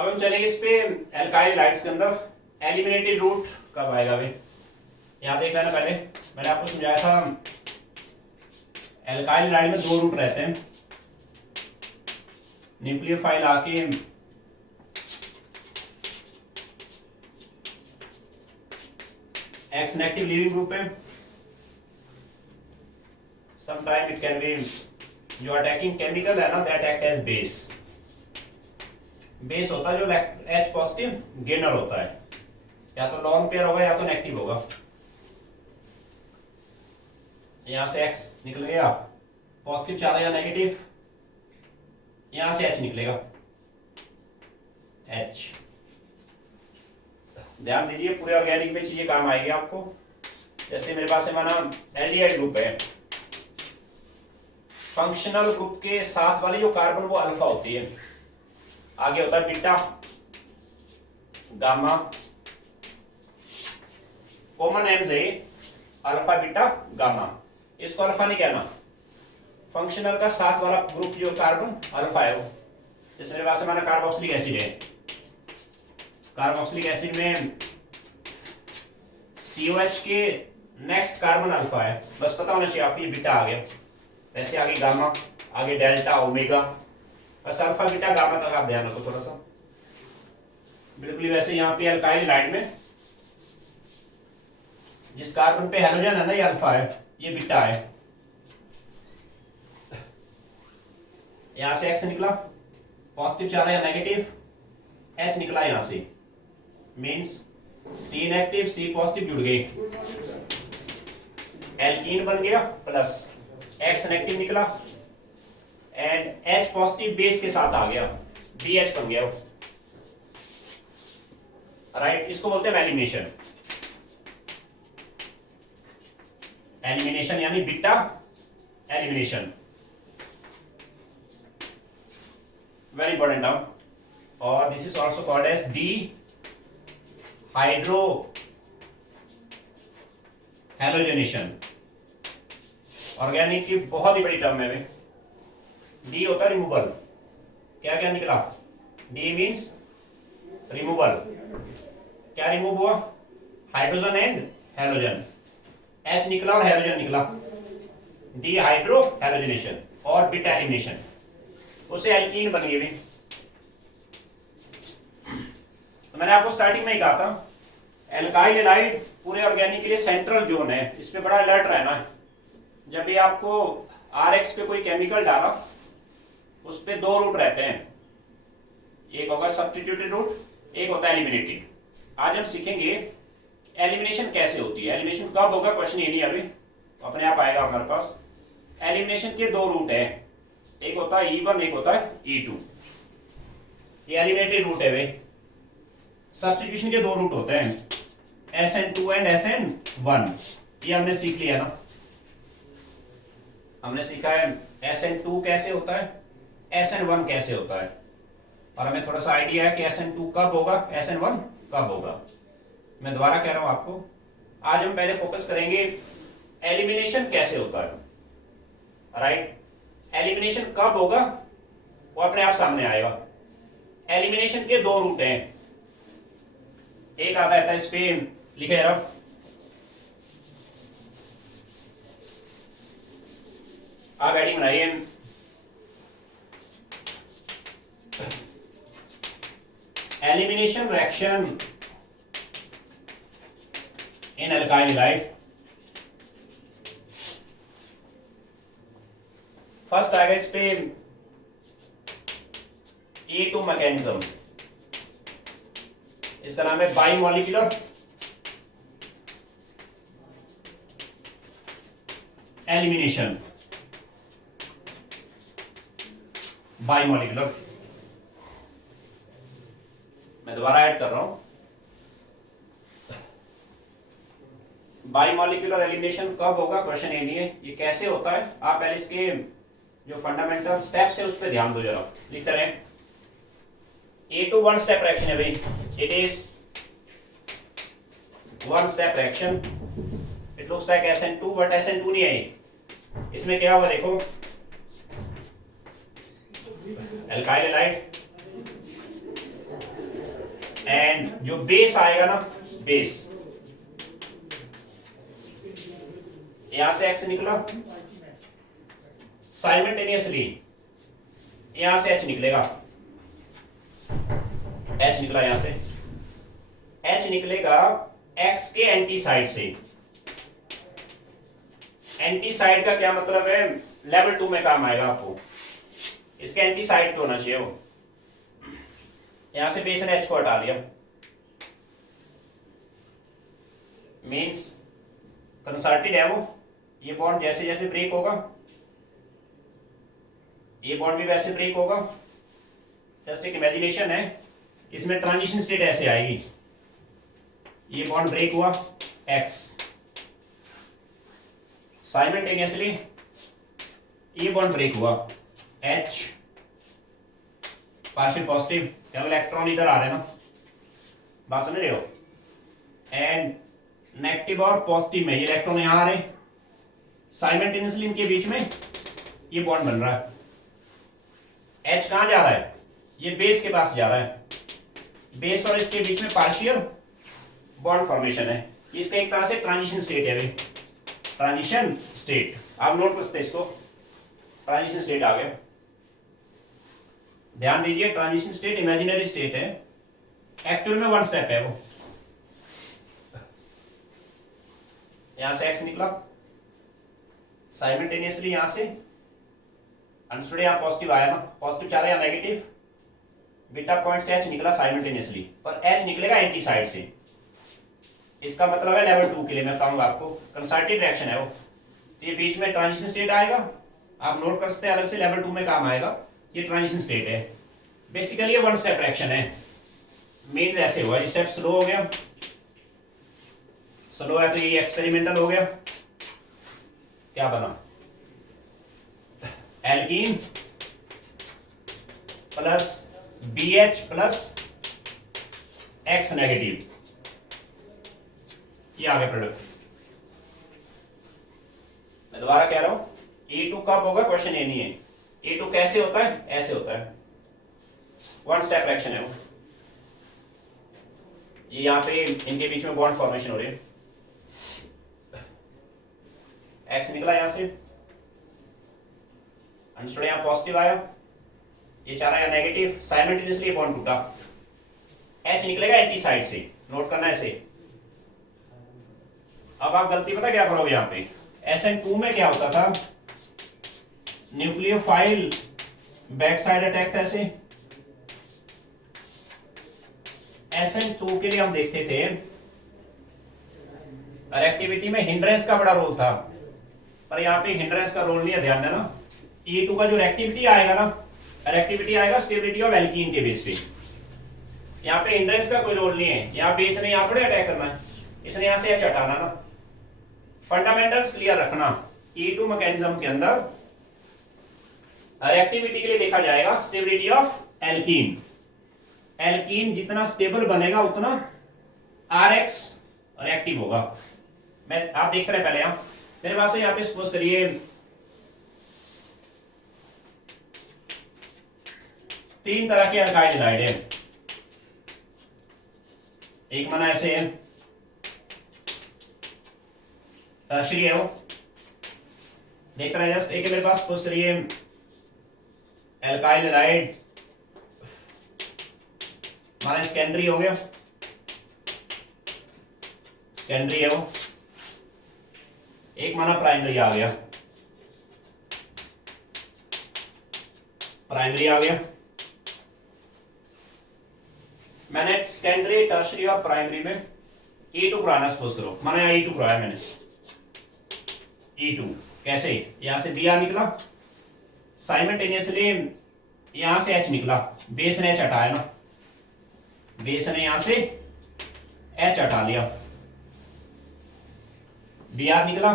अब हम चलेंगे इस पे एल्काइल हाइड्राइड्स के अंदर एलिमिनेटेड रूट कब आएगा भाई। यहाँ देख लेना, पहले मैंने आपको समझाया था एल्काइल हाइड्राइड में 2 रूट रहते हैं। न्यूक्लियोफाइल आके एक्स नेगेटिव लीविंग ग्रुप है। समटाइम इट कैन बी जो अटैकिंग केमिकल है ना, that act as base. Base होता है जो H पॉजिटिव गेनर होता है, या तो लॉन पेयर होगा या तो नेगेटिव होगा। यहां से X निकल गया, पॉजिटिव चाह रहा या नेगेटिव, यहां से H निकलेगा H। ध्यान दीजिए, पूरे ऑर्गेनिक में चीजें काम आएगी आपको। जैसे मेरे पास है माना एल्डिहाइड ग्रुप है, फंक्शनल ग्रुप के साथ वाली जो कार्बन वो अल्फा होती है, आगे होता है बीटा गामा, कॉमन नेम्स है अल्फा बीटा गामा। इसको अल्फा नहीं कहना, फंक्शनल का साथ वाला ग्रुप जो कार्बन अल्फा है वो। जैसे मेरे पास हमारा कार्बोक्सिलिक एसिड है, कार्बोक्सिलिक एसिड में COH के नेक्स्ट कार्बन अल्फा है, बस पता होना चाहिए आपको ये बीटा आ गया। ऐसे आगे गामा, आगे डेल्टा, ओमेगा, बस अल्फा बीटा गामा तक आप ध्यान रखो थोड़ा सा। बिल्कुल वैसे यहाँ पे अल्काइल हाइड्राइड में जिस कार्बन पे हेलोजन है ना, ये अल्फा है, ये बीटा है। यहां से X निकला, पॉजिटिव चाह रहा है या नेगेटिव, H निकला यहां से, means C negative C positive जुड़ गई, एल्कीन बन गया, प्लस X नेगेटिव निकला एंड H पॉजिटिव बेस के साथ आ गया, BH बन गया, राइट। इसको बोलते हैं एलिमिनेशन। एलिमिनेशन यानी beta elimination, very important term. और this is also called as dehydrohalogenation. Organic की बहुत ही बड़ी टर्म है। डी होता है रिमूवल, क्या क्या निकला, डी मीन्स रिमूवल। क्या रिमूव हुआ, हाइड्रोजन एंड हेलोजन, H निकला और हेलोजन निकला, डी हाइड्रो हेलोजनेशन। और बीटा एलिमिनेशन, उसे एल्कीन बन गई। तो मैंने आपको स्टार्टिंग में ही कहा था एल्काइल हैलाइड पूरे ऑर्गेनिक के लिए सेंट्रल जोन है, इस पे बड़ा अलर्ट रहना है। जब भी आपको RX पे कोई केमिकल डाला, उस पे 2 रूट रहते हैं, एक होगा सब्स्टिट्यूटेड रूट, एक होता है एलिमिनेटेड। आज हम सीखेंगे एलिमिनेशन कैसे होती है, एलिमिनेशन कब होगा, क्वेश्चन ये नहीं अभी अपने आप आएगा हमारे पास। एलिमिनेशन के 2 रूट हैं, एक होता है E1, एक होता है E2। ये एलिमिनेटेड रूट है भाई। सब्स्टिट्यूशन के 2 रूट होते हैं, SN2 एंड SN1। ये हमने सीख लिया ना, हमने सीखा है SN2 कैसे होता है, SN1 कैसे होता है, और हमें थोड़ा सा आइडिया है कि SN2 कब होगा, SN1 कब होगा। मैं दोबारा कह रहा हूं आपको, आज हम पहले फोकस करेंगे एलिमिनेशन कैसे होता है, राइट। एलिमिनेशन कब होगा वो अपने आप सामने आएगा। एलिमिनेशन के 2 रूट हैं, एक आता है इस पे लिखे जरा, आप हेडिंग बनाइए, elimination reaction in alkyl halide. First आएगा इस पे E2 मैकेनिज्म, इसका नाम है बाइमॉलिक्यूलर एलिमिनेशन। बाइमॉलिक्यूलर, मैं दोबारा ऐड कर रहा हूं, बाइमॉलिक्यूलर एलिमिनेशन कब होगा, क्वेश्चन ये नहीं है, ये कैसे होता है। आप पहले इसके जो फंडामेंटल स्टेप्स है उस पर ध्यान दो जरा, लिखते रहे। A2 1 स्टेप रिएक्शन है भाई, it is 1 step reaction. It looks like SN2 but SN2 नहीं है। इसमें क्या होगा देखो, एल्काइल हैलाइड एंड जो बेस आएगा ना, बेस यहां से X निकला, साइमल्टेनियसली यहां से H निकलेगा, H निकला, यहां से H निकलेगा X के एंटी साइड से। एंटी साइड का क्या मतलब है, लेवल 2 में काम आएगा आपको, इसके एंटी साइड पे होना चाहिए वो। यहां से बेस ने H को हटा दिया, मीन्स कंसर्टेड है वो। ये बॉन्ड जैसे जैसे ब्रेक होगा, ये बॉन्ड भी वैसे ब्रेक होगा। जस्ट एक इमेजिनेशन है, इसमें ट्रांजिशन स्टेट ऐसे आएगी, ये बॉन्ड ब्रेक हुआ X, साइमल्टेनियसली ये बॉन्ड ब्रेक हुआ H, पार्शियल पॉजिटिव, इलेक्ट्रॉन इधर आ रहे हैं ना, बात समझ रहे हो, एंड नेगेटिव और पॉजिटिव में ये इलेक्ट्रॉन यहां आ रहे हैं, साइमल्टेनियसली इनके बीच में ये बॉन्ड बन रहा है। H कहां जा रहा है, ये बेस के पास जा रहा है, बेस और इसके बीच में पार्शियल बॉन्ड फॉर्मेशन है। इसका एक तरह से ट्रांजिशन स्टेट है, ट्रांजिशन स्टेट, आप नोट करते इसको, ट्रांजिशन स्टेट आ गया। ध्यान दीजिए, ट्रांजिशन स्टेट इमेजिनरी स्टेट है, एक्चुअल में वन स्टेप है वो। यहां से X निकला, साइमल्टेनियसली यहां से अंडरस्टूड, यहां पॉजिटिव आया ना, पॉजिटिव चाह रहा है या नेगेटिव, बीटा पॉइंट से H निकला साइमल्टेनियसली, पर H निकलेगा एंटी साइड से। इसका मतलब है लेवल 2 के लिए मैं बताऊंगा आपको, कंसर्टेड रिएक्शन है वो। तो ये बीच में ट्रांजिशन स्टेट आएगा, आप नोट कर सकते हैं, अलग से लेवल 2 में काम आएगा। ये ट्रांजिशन स्टेट है, बेसिकली ये वन स्टेप रिएक्शन है। मीन्स ऐसे हुआ, स्टेप स्लो हो गया, स्लो है तो ये एक्सपेरिमेंटल हो गया, क्या बना, alkene plus BH plus X negative, ये आ गया प्रोडक्ट। मैं दोबारा कह रहा हूं, E2 कब होगा, क्वेश्चन ये नहीं है। E2 कैसे होता है, ऐसे होता है, वन स्टेप रिएक्शन है वो। ये यहां पे इनके बीच में बॉन्ड फॉर्मेशन हो रही है, X निकला यहां से, अंडरस्टूड, यहां पॉजिटिव आया, ये चाह रहा है नेगेटिव, साइमल्टेनियसली बॉन्ड टूटा, H निकलेगा एंटी साइड से, नोट करना है ऐसे। अब आप गलती पता क्या करोगे, यहां पे SN2 में क्या होता था, न्यूक्लियोफाइल बैक साइड अटैक था ऐसे। SN2 के लिए हम देखते थे रिएक्टिविटी में हिंड्रेंस का बड़ा रोल था, पर यहाँ पे हिंड्रेंस का रोल नहीं है, ध्यान देना। E2 का जो रिएक्टिविटी आएगा ना, रिएक्टिविटी आएगा स्टेबिलिटी ऑफ एल्कीन के बेस पे, यहाँ पे हिंड्रेंस का कोई रोल नहीं है। यहाँ पे इसने यहाँ थोड़े अटैक करना है, इसने यहाँ से H हटाना ना। फंडामेंटल्स क्लियर रखना, E2 मैकेनिज्म के अंदर रिएक्टिविटी के लिए देखा जाएगा स्टेबिलिटी ऑफ एल्कीन। एल्कीन जितना स्टेबल बनेगा उतना RX रिएक्टिव होगा। मैं आप देखते रहे पहले, यहां मेरे पास यहाँ पे सपोज करिए 3 तरह के अल्काइल हैलाइड है, एक माना ऐसे है, टर्शियरी है वो, देख रहे हैं जस्ट। एक है मेरे पास सपोज करिए एल्काइल हैलाइड माना सेकेंडरी हो गया, सेकेंडरी है वो। एक माना प्राइमरी आ गया, प्राइमरी आ गया। मैंने सेकेंडरी, टर्शियरी और प्राइमरी में E2 कराना सपोज करो, माना यहाँ E2 कराया मैंने, E2 कैसे, यहां से Br निकला, साइमल्टेनियसली यहां से H निकला, बेस ने H हटाया ना, बेस ने यहां से H हटा लिया, Br निकला,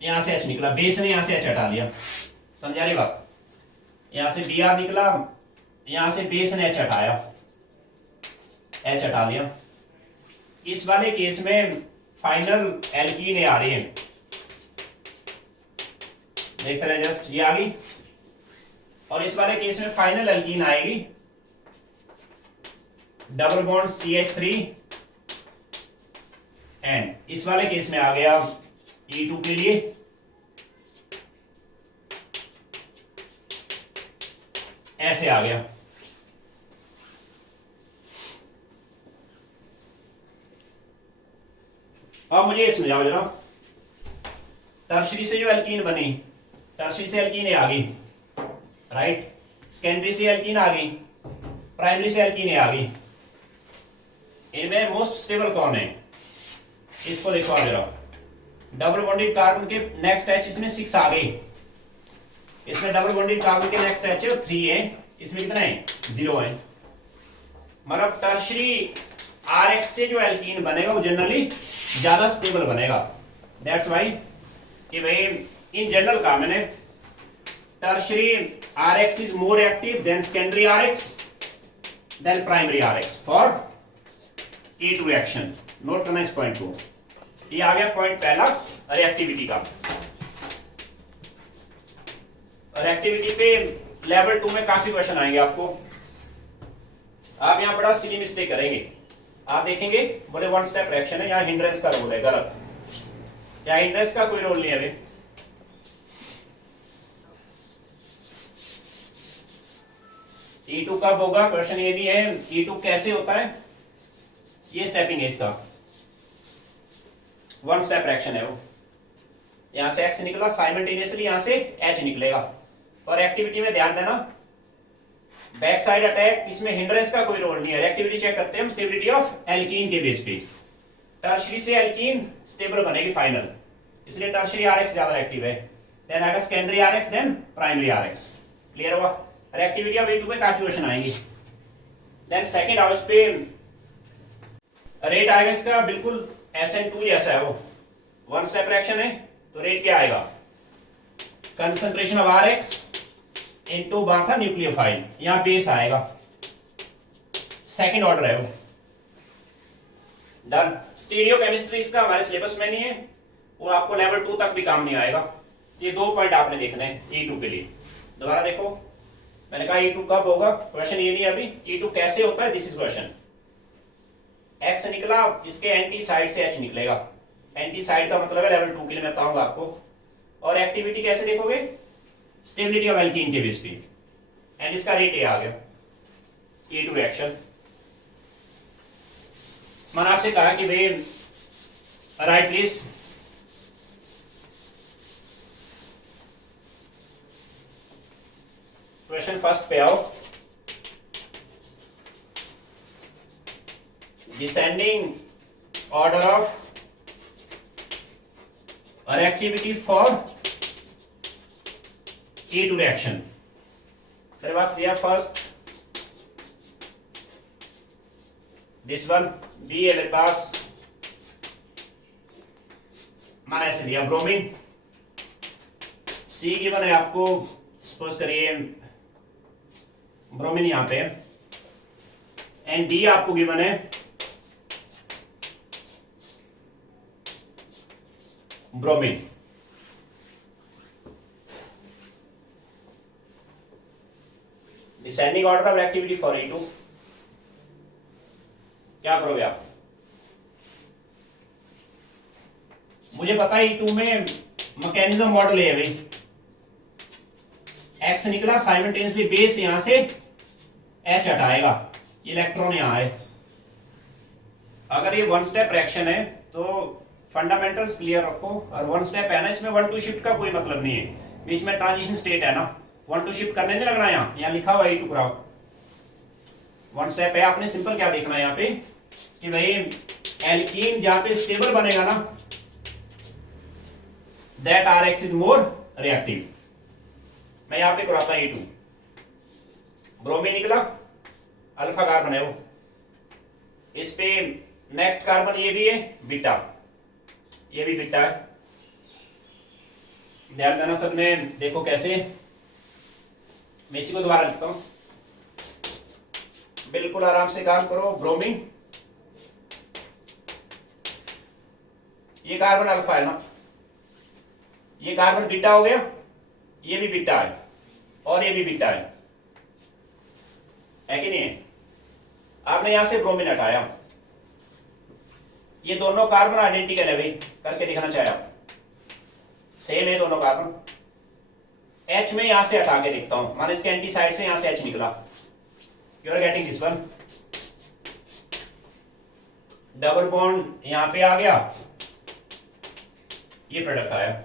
यहां से H निकला, बेस ने यहां से H हटा लिया, समझा रही बात। यहां से Br निकला, यहां से बेस ने H हटाया, H हटा लिया। इस वाले केस में फाइनल एल्कीन आ रही है, देखते रहे जस्ट, ये आ गई। और इस वाले केस में फाइनल एल्कीन आएगी डबल बॉन्ड CH3 एंड इस वाले केस में आ गया E2 के लिए ऐसे आ गया। अब मुझे समझाओ जरा, टर्शरी से जो एल्कीन बनी, टर्शरी से एल्कीन आ गई, राइट, सेकेंडरी से एल्कीन आ गई, प्राइमरी से एल्कीन आ गई, इनमें मोस्ट स्टेबल कौन है? इसको देखो जरा, डबल बॉन्डेड कार्बन के नेक्स्ट एच इसमें 6 आ गई, इसमें डबल बॉन्डेड कार्बन के नेक्स्ट एच 3 है, इसमें कितना है? 0 है। मतलब टर्शरी RX से जो एल्कीन बनेगा वो जनरली ज्यादा स्टेबल बनेगा। दैट्स वाई कि भाई इन जनरल का मैंने tertiary RX is more active than secondary RX then primary RX for E2 reaction. Note करना इस पॉइंट को। ये आ गया पॉइंट पहला रिएक्टिविटी का। रिएक्टिविटी पे लेवल 2 में काफी क्वेश्चन आएंगे आपको। आप यहां बड़ा सिली मिस्टेक करेंगे, आप देखेंगे बोले वन स्टेप रिएक्शन है, यहाँ हिंड्रेंस का रोल है, गलत। यहाँ हिंड्रेंस का कोई रोल नहीं है अभी। E2 कब होगा, क्वेश्चन ये भी है। E2 कैसे होता है, ये स्टेपिंग है इसका, वन स्टेप रिएक्शन है वो। यहां से X निकला साइमल्टेनियसली, यहां से H निकलेगा। और एक्टिविटी में ध्यान देना, बैक साइड अटैक, इसमें हिंड्रेंस का कोई रोल नहीं है। एक्टिविटी चेक करते हैं हम स्टेबिलिटी ऑफ एल्कीन के बेस पे। टर्शरी से एल्कीन स्टेबल बनेगी फाइनल, इसलिए टर्शरी RX ज्यादा एक्टिव है, देन आएगा secondary RX then primary RX। Clear हुआ। एक्टिविटी ऑफ E2 पे काफी क्वेश्चन आएंगे। देन सेकंड हाउस पे रेट आएगा इसका बिल्कुल SN2 जैसा है, वो वन स्टेप रिएक्शन है, तो रेट क्या आएगा, कंसंट्रेशन ऑफ RX इनटू बाथा न्यूक्लियोफाइल, यहां बेस आएगा, सेकंड ऑर्डर है वो। डन। स्टीरियो केमिस्ट्री इसका हमारे सिलेबस में नहीं है, वो आपको लेवल 2 तक भी काम नहीं आएगा। ये 2 पॉइंट आपने देखने हैं E2 के लिए। दोबारा देखो, मैंने कहा E2 कब होगा, क्वेश्चन ये नहीं अभी। E2 कैसे होता है, दिस इज क्वेश्चन। X निकला, इसके एंटी साइड से H निकलेगा। एंटी साइड का मतलब है लेवल 2 के लिए मैं बताऊंगा आपको। और एक्टिविटी कैसे देखोगे, स्टेबिलिटी ऑफ एल्कीन के बेस पे, एंड इसका रेट ये आ गया E2 रिएक्शन। मैंने आपसे कहा कि भाई राइट प्लीज, क्वेश्चन फर्स्ट पे आओ। Descending order of reactivity for E2 reaction. मेरे पास दिया फर्स्ट दिस वन, बी है मेरे पास, मैंने ऐसे दिया ब्रोमीन। सी गिवन है आपको, सपोज करिए ब्रोमीन यहां पे, एंड डी आपको गिवन है bromine. Descending order of activity for E2, क्या करोगे आप? मुझे पता है E2 में मैकेनिज्म मॉडल है भाई, X निकला साइमल्टेनियसली बेस, यहां से H हटाएगा, इलेक्ट्रॉन यहां है। अगर ये वन स्टेप रिएक्शन है तो फंडामेंटल्स क्लियर रखो। और वन स्टेप है ना, इसमें 1-2 शिफ्ट का कोई मतलब नहीं है, बीच में ट्रांजिशन स्टेट है ना, 1-2 शिफ्ट करने नहीं लगना। यहाँ लिखा हुआ E2 कराओ, वन स्टेप है। आपने सिंपल क्या देखना है यहाँ पे कि भाई एल्कीन जहां पे स्टेबल बनेगा ना, that RX is more reactive. मैं यहां पे कराता हूं E2, ब्रोमीन निकला, अल्फा कार्बन है वो, इस पे नेक्स्ट कार्बन ये भी है बीटा, ये भी बीटा है। ध्यान देना सबने, देखो कैसे, मैं इसी को दोबारा लिखता हूं, बिल्कुल आराम से काम करो। ब्रोमीन, ये कार्बन अल्फा है ना, ये कार्बन बीटा हो गया, ये भी बीटा है और ये भी बीटा है कि नहीं है? आपने यहां से ब्रोमीन हटाया, ये दोनों कार्बन आइडेंटिकल है भाई, करके दिखाना चाहे आप, सेम है दोनों कार्बन। H में यहां से हटा के देखता हूं, मान इसके एंटी साइड से यहां से H निकला, you are getting this one, double bond यहां पे आ गया, ये प्रोडक्ट आया,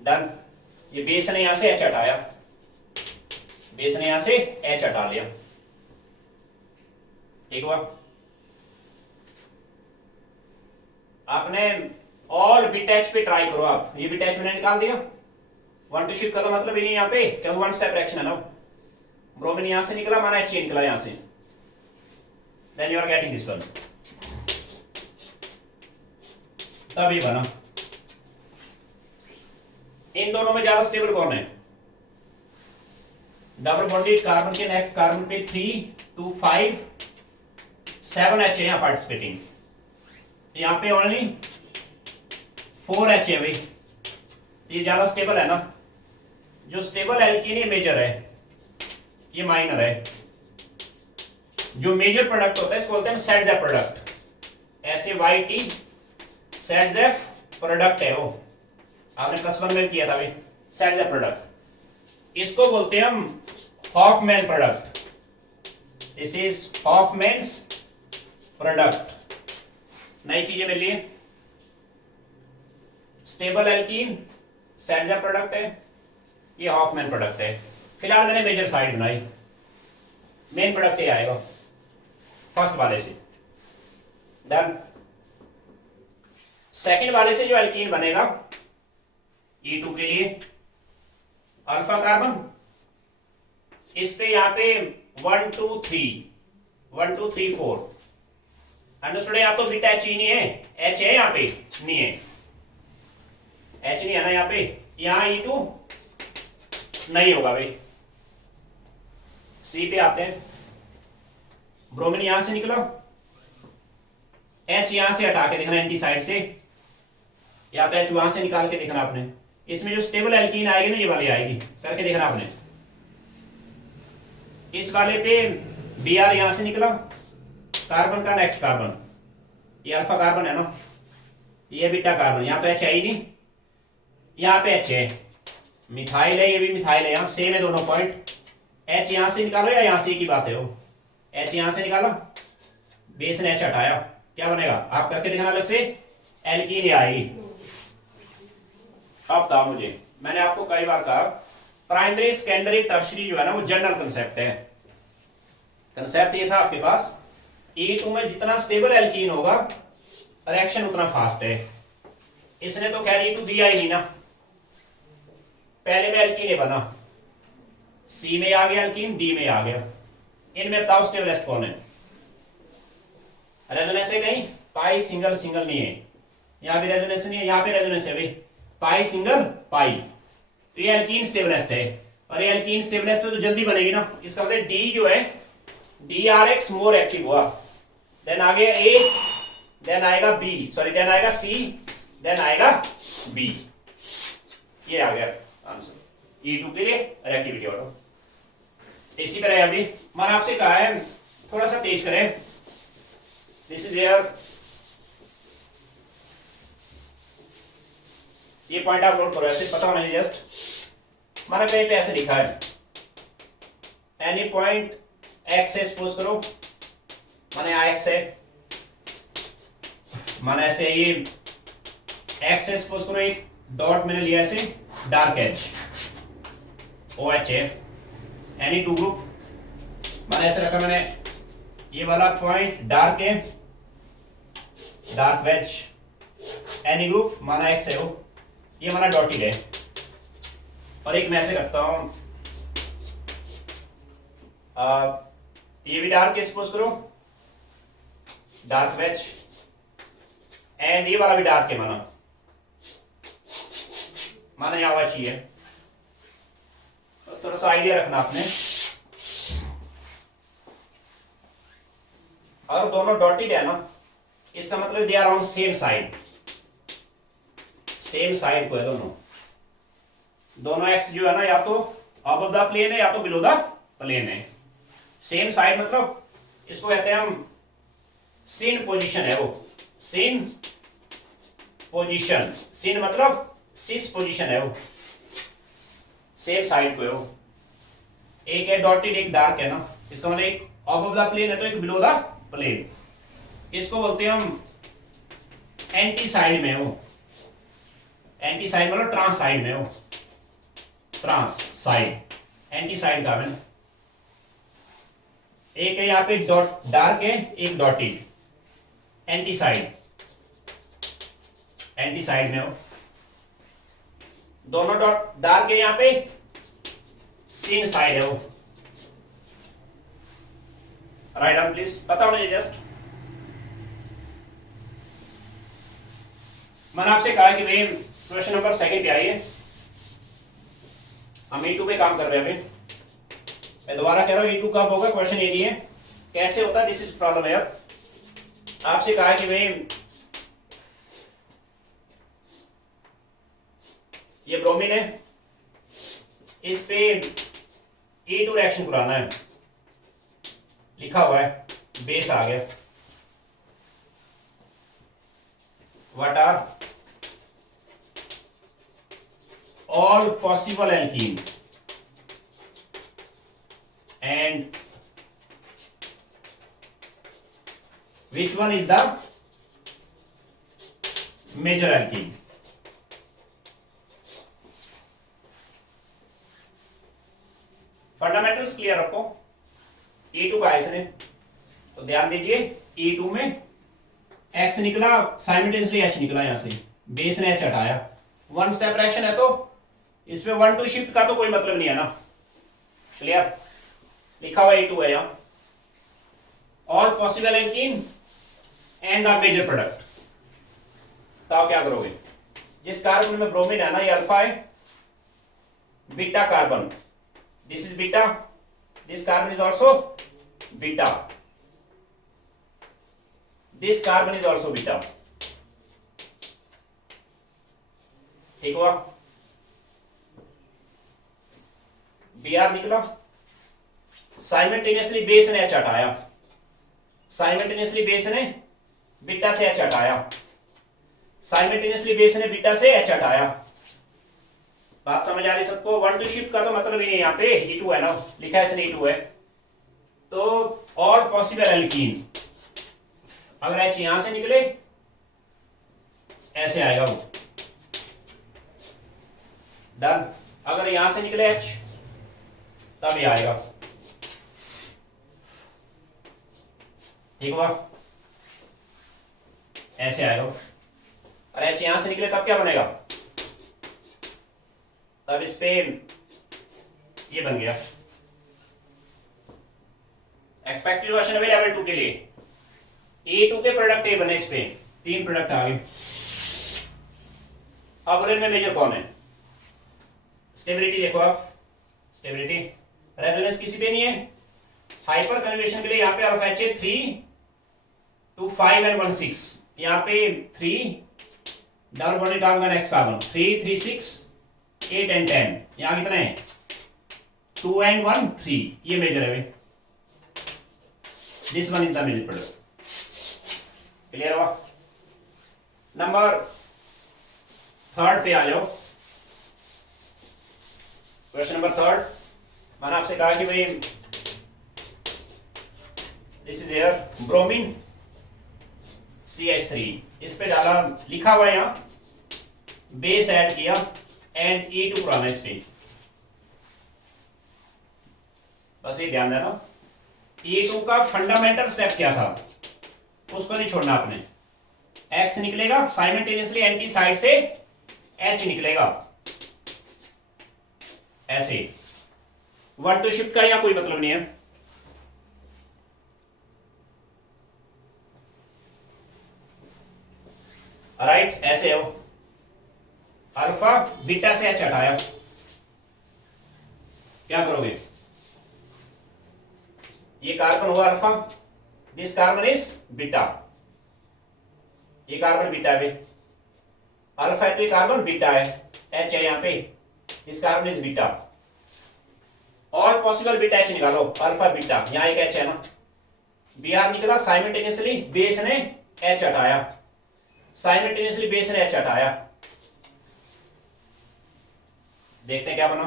डन। ये बेस ने यहां से H हटाया, बेस ने यहां से H हटा लिया, ठीक हुआ। आपने ऑल बिट H पे ट्राई करो, आप ये बिट H मैंने निकाल दिया, 1 टू शिफ्ट का तो मतलब ही नहीं यहाँ पे, क्योंकि 1 स्टेप रिएक्शन है ना, ब्रोमीन यहां से निकला, माना H निकला यहां से, then you are getting this one, तब ये बना। इन दोनों में ज्यादा स्टेबल कौन है? डबल बॉन्डेड कार्बन के नेक्स्ट कार्बन पे 3 2 5 7 H है यहाँ पार्टिसिपेटिंग, यहाँ पे ओनली 4 H है भाई, ये ज्यादा स्टेबल है ना। जो स्टेबल एल्कीन ये मेजर है, ये माइनर है। जो मेजर प्रोडक्ट होता है इसको बोलते हैं सेडजेफ प्रोडक्ट, SAYT सेडजेफ प्रोडक्ट है वो, आपने +1 में किया था भाई, सेडजेफ प्रोडक्ट। इसको बोलते हैं हम Hofmann product, this is Hofmann's product. नई चीजें मिल लिए, स्टेबल एल्कीन सेडजेफ प्रोडक्ट है, ये हॉफमैन प्रोडक्ट है। फिलहाल मैंने मेजर साइड बनाई, मेन प्रोडक्ट ये आएगा फर्स्ट वाले से, डन। सेकंड वाले से जो एल्कीन बनेगा E2 के लिए अल्फा कार्बन, इस पे यहाँ पे 1 2 3 4 अंडरस्टूड है। यहाँ तो बीटा H ही नहीं है, H है यहाँ पे नहीं है, H नहीं है ना यहाँ पे, यहाँ E2 नहीं होगा भाई। C पे आते हैं, ब्रोमीन यहां से निकला, H यहां से हटा के देखना एंटी साइड से, या तो H वहां से निकाल के देखना आपने। इसमें जो स्टेबल एल्कीन आएगी ना, ये वाली आएगी, करके देखना आपने। इस वाले पे Br यहां से निकला, कार्बन का नेक्स्ट कार्बन, ये अल्फा कार्बन है ना, ये बीटा कार्बन, यहाँ तो H है ही नहीं, यहाँ पे H है, मिथाइल है, ये भी मिथाइल है, यहाँ सेम है दोनों पॉइंट। H यहां से निकालो या यहां से की बात है, वो H यहां से निकाला, बेस ने H हटाया, क्या बनेगा आप करके दिखाना अलग से, एल्कीन आएगी। अब बताओ मुझे, मैंने आपको कई बार कहा प्राइमरी सेकेंडरी टर्शरी जो है ना वो जनरल कंसेप्ट है। कंसेप्ट ये था आपके पास, E2 में जितना स्टेबल एल्कीन होगा रिएक्शन उतना फास्ट है। इसने तो खैर E2 दिया ही नहीं ना, पहले में एल्कीन बना, C में आ गया एल्कीन, D में आ गया, इनमें बताओ स्टेबलेस्ट कौन है? रेजोनेंस है कहीं, पाई सिंगल सिंगल नहीं है, यहाँ भी रेजोनेंस नहीं है, यहाँ पे रेजोनेंस है भाई, पाई सिंगल पाई, तो ये एल्कीन स्टेबलेस्ट है। और ये एल्कीन स्टेबलेस्ट तो जल्दी बनेगी ना, इसका मतलब D जो है DRX मोर एक्टिव हुआ, देन आ गया A, देन आएगा B, सॉरी देन आएगा C, देन आएगा B, ये आ गया आंसर E2 के लिए रिएक्टिविटी ऑर्डर। इसी तरह अभी मैंने आपसे कहा है थोड़ा सा तेज करें, दिस इज एयर, ये पॉइंट आप नोट करो, ऐसे पता होना चाहिए जस्ट। मैंने कहीं पे ऐसे लिखा है एनी पॉइंट एक्स से सपोज करो, माने एक्स है, माने ऐसे ये एक्स से सपोज करो, एक डॉट मैंने लिया ऐसे डार्क एच OH है, एनी टू ग्रुप, मैंने ऐसे रखा, मैंने ये वाला पॉइंट डार्क है, डार्क वेज, एनी ग्रुप माना एक्स है वो, ये माना डॉटेड है। और एक मैं ऐसे रखता हूं, ये भी डार्क है सपोज करो, डार्क वेज, एंड ये वाला भी डार्क है, माना यहाँ हुआ चाहिए, बस थोड़ा सा आइडिया रखना आपने। और दोनों डॉटेड है ना, इसका मतलब they are on same side, same side को है दोनों एक्स जो है ना, या तो अबव द प्लेन है या तो बिलो द प्लेन है। सेम साइड मतलब इसको कहते हैं हम सिन पोजीशन है, वो सिन पोजीशन, सिन मतलब सिस पोजीशन है, वो सेम साइड को है वो। एक है डॉटेड एक डार्क है ना, इसका मतलब एक अबव द प्लेन है तो एक बिलो द प्लेन। इसको बोलते हैं हम एंटी साइड में हो, एंटी साइड मतलब ट्रांस साइड में हो, ट्रांस साइड, एंटी साइड का है। एक है यहाँ पे डॉट डार्क है, एक dotted, anti side, anti side में हो। दोनों डॉट डार्क है यहाँ पे, सीन साइड है वो। राइट डाउन प्लीज, पता होना चाहिए जस्ट। मैंने आपसे कहा कि भाई क्वेश्चन नंबर 2 पे आइए, हम E2 पे काम कर रहे हैं अभी। मैं दोबारा कह रहा हूं E2 कब होगा, क्वेश्चन ये नहीं है कैसे होता है, दिस इज प्रॉब्लम है। आपसे कहा कि भाई ये ब्रोमीन है, इस पे E2 रिएक्शन कराना है, लिखा हुआ है, बेस आ गया। What are all possible alkene and which one is the major alkene? Fundamentals clear रखो। E2 का इसने तो ध्यान दीजिए, E2 में X निकला, साइमल्टेनियसली H निकला, यहां से बेस ने H हटाया, वन स्टेप रिएक्शन है तो इसमें 1-2 शिफ्ट का तो कोई मतलब नहीं है ना। क्लियर, लिखा हुआ E2 है यहां। All possible alkene and the major product. तो क्या करोगे, जिस कार्बन में ब्रोमीन है ना, ये अल्फा है, beta carbon, this is beta, this carbon is also beta, this carbon is also beta. ठीक हुआ, Br निकला, साइमल्टेनियसली बेस ने H हटाया, साइमल्टेनियसली बेस ने बीटा से H हटाया, साइमल्टेनियसली बेस ने बीटा से H हटाया। बात समझ आ रही सबको? 1-2 शिफ्ट का तो मतलब ही नहीं, यहाँ पे E2 है ना, लिखा है इसने E2 है। तो ऑल पॉसिबल एल्कीन, अगर H यहां से निकले ऐसे आएगा वो, डन। अगर यहां से निकले H तब ये आएगा। ठीक हुआ, ऐसे आएगा। और H यहां से निकले तब क्या बनेगा, तब इस पे ये बन गया। एक्सपेक्टेड क्वेश्चन अभी लेवल 2 के लिए E2 के प्रोडक्ट ए बने, इस पे 3 प्रोडक्ट आ गए। अब इनमें मेजर कौन है, स्टेबिलिटी देखो आप, स्टेबिलिटी रेजोनेंस किसी पे नहीं है। हाइपर कन्जुगेशन के लिए यहाँ पे अल्फा H 3 to 5 and 1 6, यहाँ पे 3 डबल बॉन्डेड कार्बन का नेक्स्ट कार्बन 3 3 6 8 and 10, यहाँ कितने हैं 2 and 1 3, ये मेजर है। This one is the major product. Clear हुआ? नंबर 3 पे आ जाओ। क्वेश्चन नंबर 3, मैंने आपसे कहा कि भाई this is air bromine CH3, इस पे डाला, लिखा हुआ है यहाँ, बेस ऐड किया एंड E2 पुराना इस पे। बस ये ध्यान देना, E2 का फंडामेंटल स्टेप क्या था उसको नहीं छोड़ना आपने। X निकलेगा, साइमल्टेनियसली एंटी साइड से H निकलेगा, ऐसे 1-2 शिफ्ट का यहाँ कोई मतलब नहीं है। राइट, ऐसे हो, अल्फा बीटा से H हटाया, क्या करोगे, ये कार्बन होगा alpha, this carbon is beta, ये कार्बन बीटा है, अल्फा है तो ये कार्बन बीटा है, H है यहाँ पे, this carbon is beta. All possible beta H निकालो, अल्फा बीटा, यहाँ एक H है ना, बी आर निकला, साइमल्टेनियसली बेस ने एच हटाया, साइमल्टेनियसली बेस ने एच हटाया, देखते हैं क्या बना।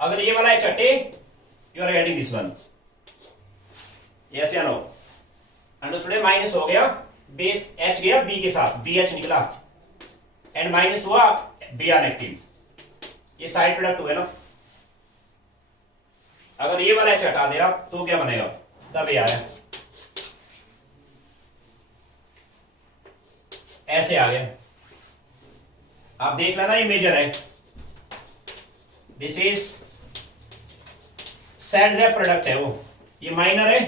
अगर ये वाला एच हटे, you are getting this one, yes या नो, अंडरस्टूड। माइनस हो गया, बेस एच गया बी के साथ, बी एच निकला एंड माइनस हुआ बी आर नेगेटिव, ये साइड प्रोडक्ट हुए ना। अगर ये वाला एच हटा दिया तो क्या बनेगा, तब ये आया, ऐसे आ गया। आप देख लेना, ये मेजर है, this is set Z product है वो, ये माइनर है,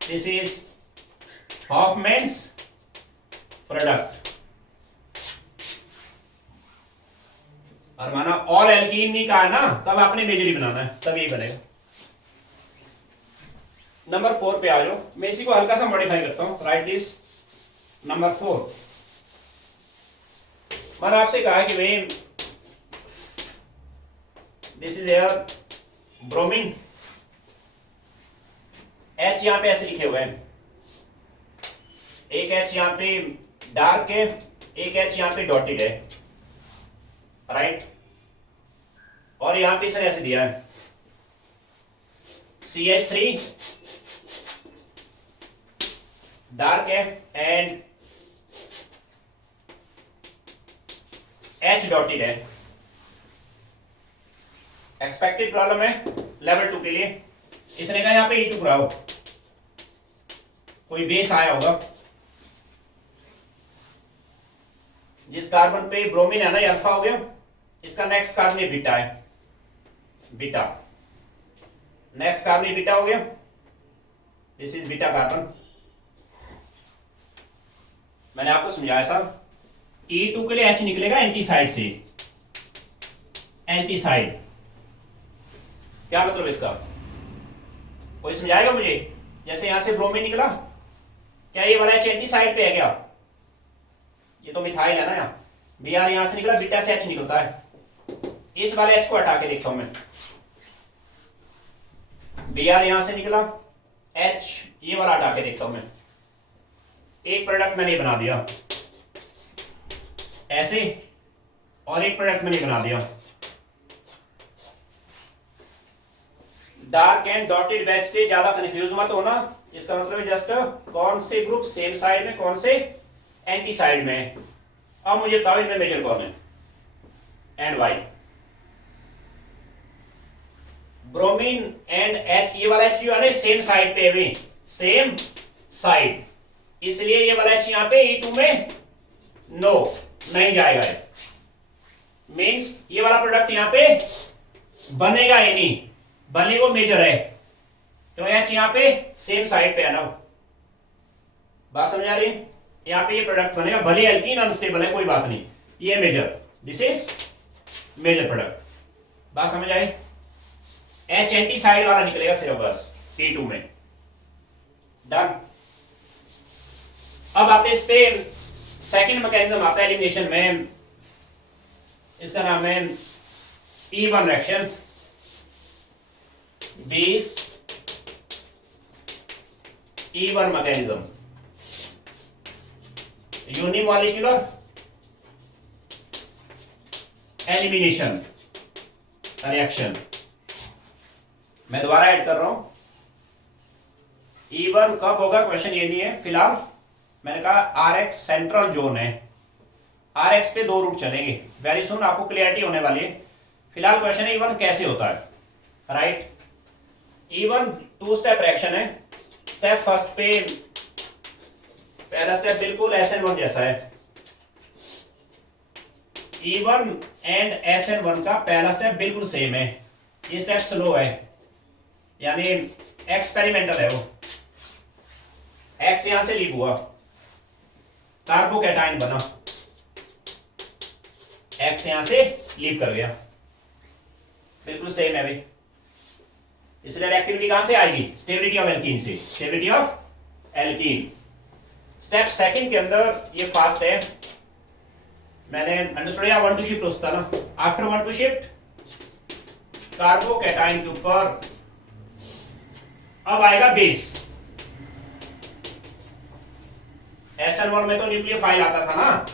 दिस इज हॉफमैन्स प्रोडक्ट। और माना ऑल एल्कीन नहीं कहा ना, तब आपने मेजर ही बनाना है, तब यही बनेगा। नंबर 4 पे आ जाओ, मैं इसी को हल्का सा मॉडिफाई करता हूं, राइट दिस नंबर 4। मैंने आपसे कहा कि भाई this is air bromine, H यहां पे ऐसे लिखे हुए हैं, एक एच यहां पे डार्क है, एक एच यहां पे डॉटेड है, राइट। और यहां पे इसने ऐसे दिया है CH3 डार्क है एंड H डॉटेड है। एक्सपेक्टेड प्रॉब्लम है लेवल 2 के लिए, इसने कहा यहां पे E2 कराओ, कोई बेस आया होगा, जिस कार्बन पे ब्रोमीन है ना, ये अल्फा हो गया, इसका नेक्स्ट कार्बन ये बीटा है, बीटा, नेक्स्ट कार्बन ये बीटा हो गया, दिस इज बीटा कार्बन। मैंने आपको समझाया था E2 के लिए H निकलेगा एंटी साइड से, एंटी साइड, क्या मतलब इसका, कोई समझाएगा मुझे। जैसे यहां से ब्रोमीन निकला, क्या ये वाला H एंटी साइड पे है क्या, ये तो मिथाइल है ना, यहाँ बी आर यहां से निकला, बीटा से H निकलता है, इस वाले H को हटा के देखता हूं मैं, बी आर यहां से निकला, H ये वाला हटा के देखता हूं मैं, एक प्रोडक्ट मैंने बना दिया ऐसे, और एक प्रोडक्ट मैंने बना दिया, डार्क एंड डॉटेड बैच से ज्यादा कंफ्यूज मत होना, इसका मतलब है जस्ट कौन से ग्रुप सेम साइड में, कौन से एंटी साइड में। अब मुझे बताओ इनमें मेजर कौन है, and Y. Bromine and H, ये वाला H जो है ना सेम साइड पे है, सेम साइड, इसलिए ये वाला H यहां पे E2 में नो नहीं जाएगा, मींस ये वाला प्रोडक्ट यहां पे बनेगा ही नहीं, भले वो मेजर है, तो H यहां पे सेम साइड पे है ना, बात समझ आ रही है। यहां पे ये प्रोडक्ट बनेगा, भले एल्कीन अनस्टेबल है कोई बात नहीं, ये major, this is major product, बात समझ आई। H एंटी साइड वाला निकलेगा सिर्फ बस E2 में, डन। अब आते इस पे सेकंड मैकेनिज्म आता है एलिमिनेशन में, इसका नाम है E1 reaction, base E1 mechanism, unimolecular elimination reaction. मैं दोबारा ऐड कर रहा हूं, E1 कब होगा क्वेश्चन ये नहीं है फिलहाल, मैंने कहा RX सेंट्रल जोन है, RX पे 2 रूट चलेंगे, वेरी सुन आपको क्लियरिटी होने वाली है। फिलहाल क्वेश्चन है E1 कैसे होता है, राइट। E1 2 स्टेप रिएक्शन है, स्टेप फर्स्ट पे पहला स्टेप बिल्कुल SN1 जैसा है, E1 एंड SN1 का पहला स्टेप बिल्कुल सेम है, ये स्टेप स्लो है, यानी एक्सपेरिमेंटल है वो, X यहां से लीव हुआ, कार्बोकैटायन बना, X यहां से लीव कर गया, बिल्कुल सेम है भाई, इसलिए रिएक्टिविटी कहां से आएगी, स्टेबिलिटी ऑफ एल्कीन से, stability of alkene. Step second के अंदर ये फास्ट है, मैंने अंडरस्टूड, या 1 टू शिफ्ट होता ना, आफ्टर 1 टू शिफ्ट कार्बोकैटायन के ऊपर अब आएगा बेस। SN1 में तो न्यूक्लियोफाइल आता था ना,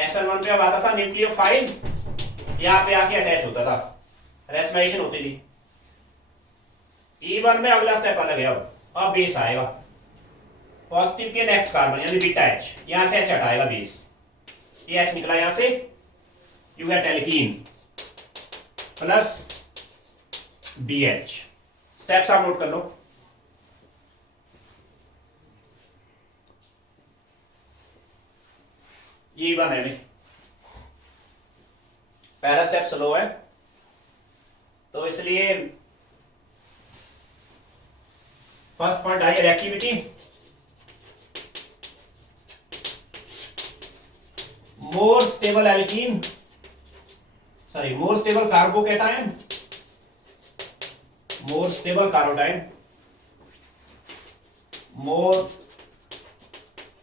SN1 पे अब आता था न्यूक्लियोफाइल, यहां पे आके अटैच होता था, रेस्पिरेशन होती थी। E1 में अगला स्टेप अलग है। अब बेस आएगा, पॉजिटिव के नेक्स्ट कार्बन यानी बीटा H, यहां से H हटाएगा बेस, ये H निकला यहां से, you get alkene plus BH। Steps आप नोट कर लो। ये E1 है, पहला स्टेप स्लो है तो इसलिए first point i reactivity, more stable alkene, sorry more stable carbocation, more stable carbocation, more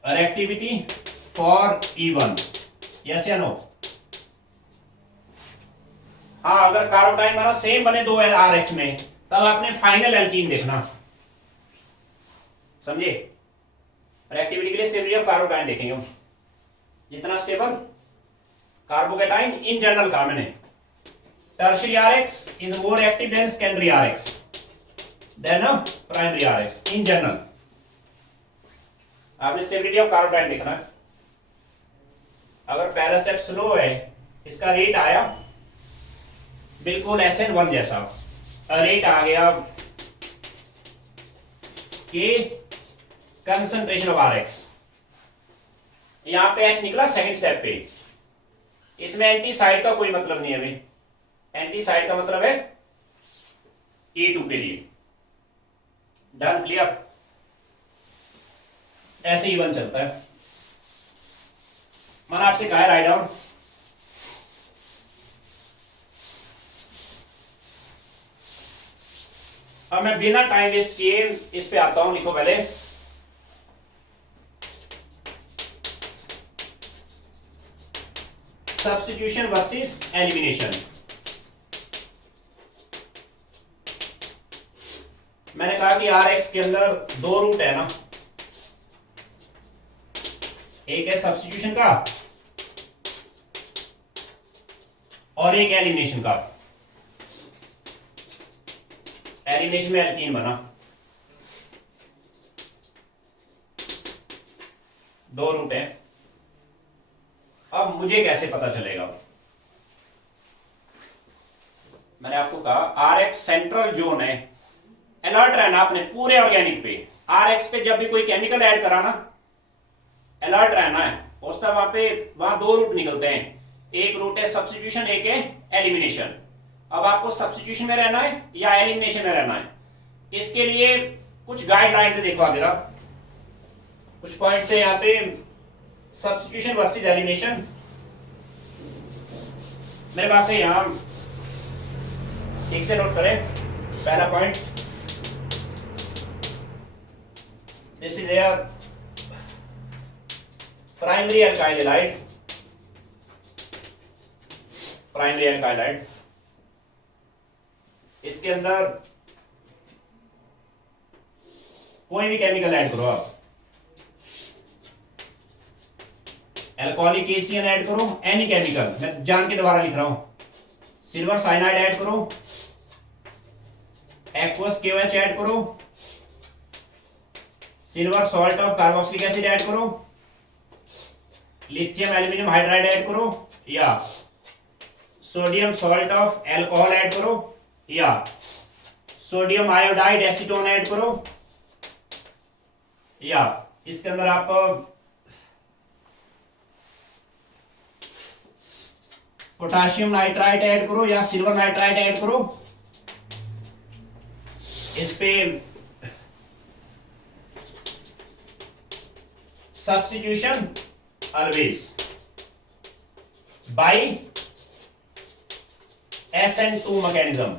reactivity for E1, yes या नो? हाँ, अगर कार्बोटाइन वाला सेम बने दो RX में, तब आपने फाइनल एल्कीन देखना, समझे? रिएक्टिविटी के लिए स्टेबिलिटी ऑफ कार्बोटाइन देखेंगे हम, जितना stable carbocation in general carbon है। Tertiary RX is more active than secondary RX than a primary RX in general। आपने स्टेबिलिटी ऑफ कार्बोटाइन देखना है। अगर पहला स्टेप स्लो है, इसका रेट आया बिल्कुल SN1 जैसा, रेट आ गया के कंसंट्रेशन ऑफ RX, यहां पे H निकला सेकंड स्टेप पे। इसमें एंटी साइड का कोई मतलब नहीं है अभी, एंटी साइड का मतलब है E2 के लिए। Done, clear? ऐसे ही बन चलता है। मैंने आपसे कहा है राइट डाउन। अब मैं बिना टाइम वेस्ट किए इस पे आता हूं, लिखो पहले सब्स्टिट्यूशन वर्सेस एलिमिनेशन। मैंने कहा कि RX के अंदर दो रूट है ना, एक है सब्स्टिट्यूशन का और एक एलिमिनेशन का। एलिमिनेशन में एल्कीन बना, दो रूट है। अब मुझे कैसे पता चलेगा? मैंने आपको कहा RX सेंट्रल जोन है, अलर्ट रहना आपने पूरे ऑर्गेनिक पे। RX पे जब भी कोई केमिकल ऐड करा ना, अलर्ट रहना है। उस टाइम वहां दो रूट निकलते हैं, एक रूट है सब्स्टिट्यूशन, एक है एलिमिनेशन। अब आपको सब्स्टिट्यूशन में रहना है या एलिमिनेशन में रहना है, इसके लिए कुछ गाइडलाइंस देखो आप जरा, कुछ पॉइंट्स है यहाँ पे। सब्स्टिट्यूशन वर्सेस एलिमिनेशन मेरे पास है, यहां ठीक से नोट करें। पहला point, this is air primary alkyl halide, primary alkyl halide, इसके अंदर कोई भी केमिकल ऐड करो आप, एल्कोहलिक एसियन ऐड करो, एनी केमिकल, मैं जान के दोबारा लिख रहा हूं, सिल्वर साइनाइड ऐड करो, एक्वस KOH ऐड करो, silver salt of carboxylic acid add करो, लिथियम एल्यूमिनियम हाइड्राइड ऐड करो, या sodium salt of alcohol add करो, या सोडियम आयोडाइड एसीटोन ऐड करो, या इसके अंदर आप पोटाशियम नाइट्राइट ऐड करो या सिल्वर नाइट्राइट ऐड करो। इस पे substitution always by SN2 mechanism,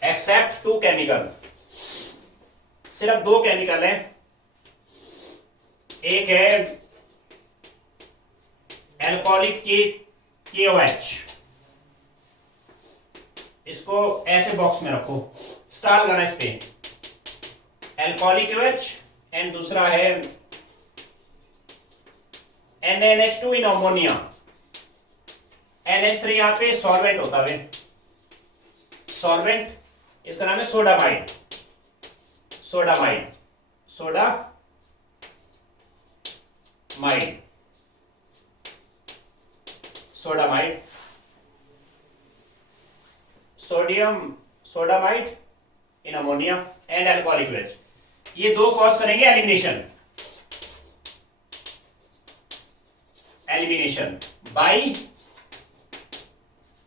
except two chemical, सिर्फ दो केमिकल हैं, एक है एल्कोहलिक KOH इसको ऐसे बॉक्स में रखो, स्टाल करना इस पे, एल्कोहलिक OH एंड दूसरा है NaNH2 इन अमोनिया, NH3 यहां पे सॉल्वेंट होता है, सॉल्वेंट, इसका नाम है sodamide, sodamide, sodamide, sodamide, sodium sodamide in ammonia and alcoholic OH। ये दो कॉज करेंगे elimination, elimination by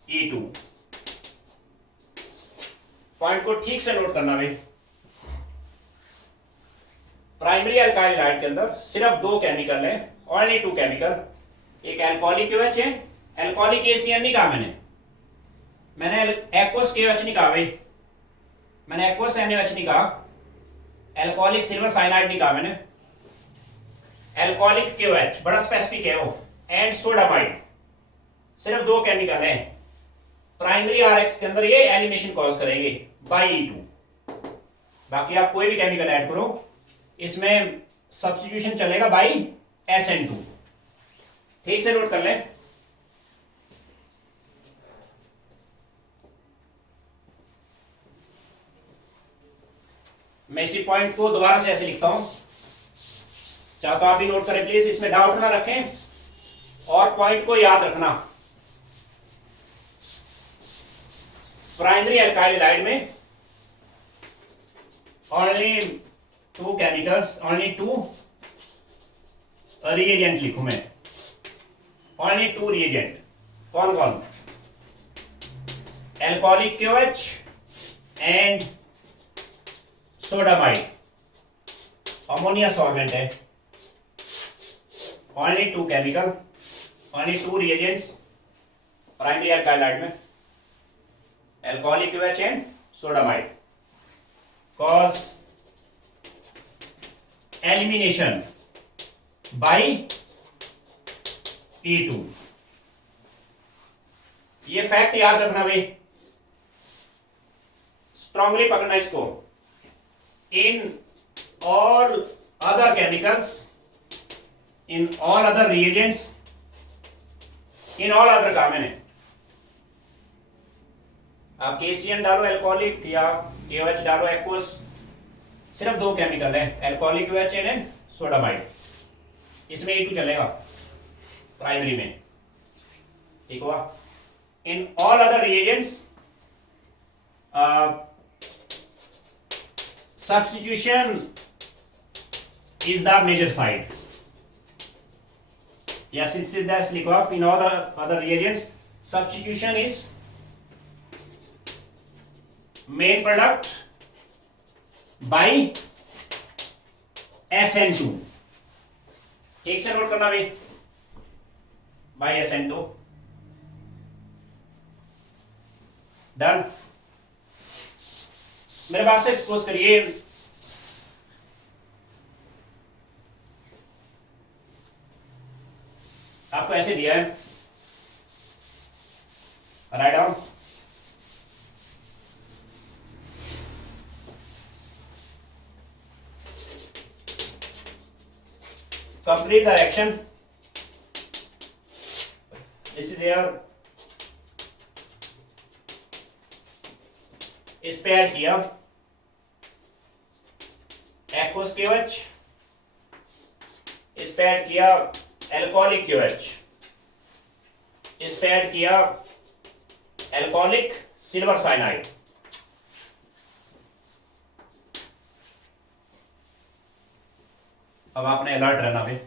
E2। Point को ठीक से नोट करना भाई। प्राइमरी अल्काइल हाइड के अंदर सिर्फ दो केमिकल है, ओनली टू केमिकल, एक अल्कोहलिक OH है, अल्कोहलिक ACN नहीं कहा मैंने एक्वस KOH नहीं कहा भाई, मैंने एक्वस NaOH नहीं कहा, अल्कोहलिक सिल्वर साइनाइड नहीं कहा मैंने, अल्कोहलिक KOH बड़ा स्पेसिफिक है वो, एंड सोडामाइड, सिर्फ दो केमिकल हैं प्राइमरी RX के अंदर, ये एलिमिनेशन कॉज करेंगे बाई E2। बाकी आप कोई भी केमिकल ऐड करो, इसमें सब्स्टिट्यूशन चलेगा बाई SN2। ठीक से नोट कर लें। मैं इसी पॉइंट को दोबारा से ऐसे लिखता हूं, चाहो तो आप भी नोट करें प्लीज, इसमें डाउट ना रखें और पॉइंट को याद रखना। प्राइमरी अल्काइल हाइड में only two chemicals, only two reagent लिखूं मैं, ओनली टू रिएजेंट, कौन कौन, alcoholic KOH and sodamide, ammonia solvent है, only two chemical, only two reagents primary alkyl halide में, alcoholic OH and sodamide, cause elimination by E2। ये fact याद रखना भाई, स्ट्रांगली पकड़ना इसको। In all other chemicals, in all other reagents, in all other का मैंने आप KCN डालो अल्कोहलिक या KOH डालो एक्वस, सिर्फ दो केमिकल है, अल्कोहलिक OH एंड सोडामाइड, इसमें E2 चलेगा प्राइमरी में, ठीक हुआ। इन all other reagents substitution is the major side, yes, it's that's लिखो आप, in all the other reagents substitution is main product by SN2। ठीक से नोट करना भाई, by SN2। डन। मेरे पास से एक्सपोज करिए, आपको ऐसे दिया है, write down, complete the reaction, this is here, इस पे ऐड किया एक्वस KOH, इस पे ऐड किया अल्कोहलिक KOH, इस पे ऐड किया अल्कोहलिक सिल्वर साइनाइड। अब आपने अलर्ट रहना भाई,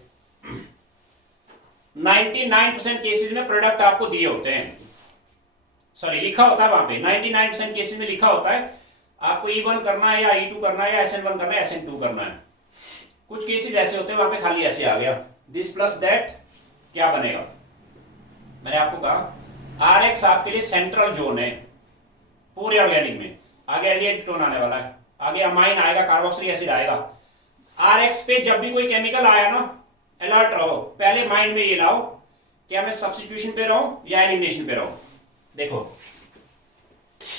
99% केसेस में प्रोडक्ट आपको दिए होते हैं, सॉरी लिखा होता है वहां पे, 99% केसेस में लिखा होता है आपको E1 करना है या E2 करना है या SN1 करना है, SN2 करना है। कुछ केसेस ऐसे होते हैं वहां पे खाली ऐसे आ गया दिस प्लस दैट, क्या बनेगा, मैंने आपको कहा RX आपके लिए सेंट्रल जोन है पूरे ऑर्गेनिक में, आगे एल्डिहाइड कीटोन आने वाला है, आगे अमाइन आएगा, कार्बोक्सिलिक एसिड आएगा। RX पे जब भी कोई केमिकल आया ना, अलर्ट रहो, पहले माइंड में ये लाओ क्या मैं सब्स्टिट्यूशन पे रहूं या एलिमिनेशन पे रहूं। देखो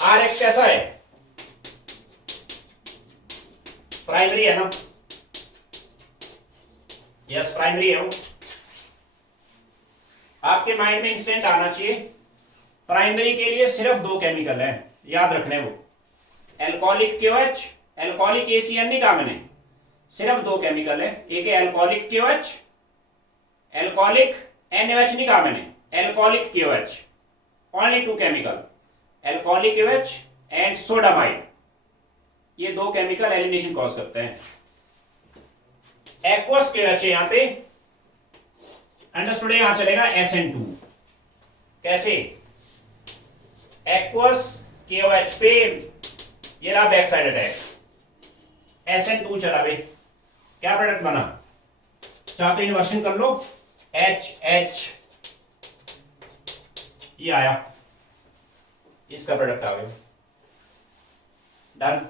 आर एक्स कैसा है, प्राइमरी है ना, यस प्राइमरी है वो। आपके माइंड में इंस्टेंट आना चाहिए प्राइमरी के लिए सिर्फ दो केमिकल है, याद रखने वो, एल्कोहलिक क्यूएच, एल्कोहलिक एसीएन नहीं कहा मैंने, सिर्फ दो केमिकल है, एक है एल्कोहलिक क्यूएच, एल्कोहलिक एनएच नहीं कहा मैंने, alcoholic QH, only two chemical, alcoholic QH and sodamide, ये दो केमिकल एलिमिनेशन कॉज करते हैं। एक्वस क्यूएच है यहां पे, अंडरस्टूड, यहां चलेगा SN2, कैसे, एक्वस KOH पे ये रहा बैक साइड अटैक, SN2 चला बे, क्या प्रोडक्ट बना, चाहे तो इन्वर्शन कर लो, HH ये आया, इसका प्रोडक्ट आ गया, डन।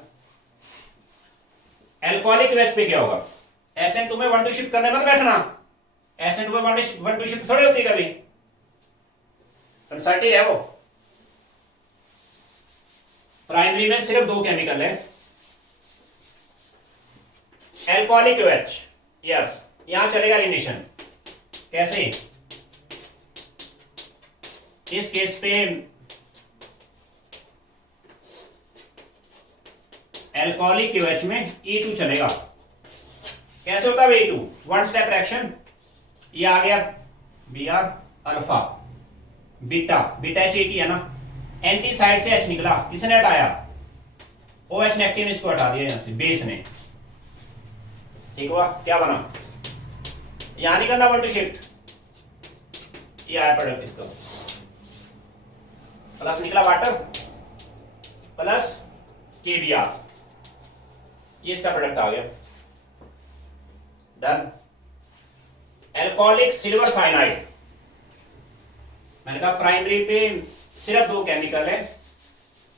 एल्कोहलिक वेज पे क्या होगा, SN2 में 1 2 शिफ्ट करने मत बैठना, SN2 में 1 2 शिफ्ट थोड़ी होती कभी, कंसर्टेड है वो। प्राइमरी में सिर्फ दो केमिकल है, एल्कोहलिक OH, यस, यहां चलेगा एलिमिनेशन, कैसे, इस केस पे एल्कोहलिक OH में E2 चलेगा, कैसे होता है E2, वन स्टेप रिएक्शन, ये आ गया Br alpha, beta, beta H एक ही है ना, एंटी साइड से H निकला, किसने हटाया, OH नेगेटिव, इसको हटा दिया यहां से, बेस ने, ठीक हुआ, क्या बना, यहां नहीं करना 1 2 शिफ्ट, ये आया प्रोडक्ट इसका, प्लस निकला वाटर प्लस KBr, ये इसका प्रोडक्ट आ गया, डन। एल्कोहलिक सिल्वर साइनाइड, मैंने कहा प्राइमरी पे सिर्फ दो केमिकल है,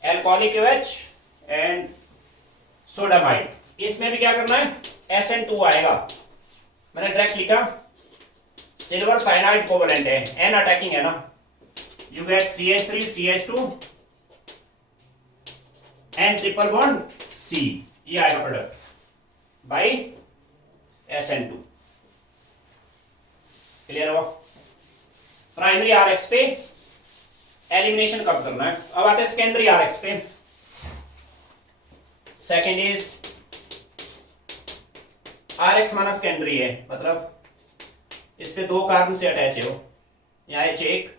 एल्कोहलिक OH एंड सोडामाइड, इसमें भी क्या करना है, SN2 आएगा, मैंने डायरेक्ट लिखा, सिल्वर साइनाइड कोवेलेंट है, एन अटैकिंग है ना, you get CH3 CH2 and triple bond C, ये आएगा प्रोडक्ट बाई SN2, क्लियर हुआ। प्राइमरी RX पे एलिमिनेशन कब करना है, अब आते हैं सेकेंडरी RX पे, सेकेंड इज RX माना सेकेंडरी है, मतलब इस पे दो कार्बन से अटैच है, यहाँ H एक,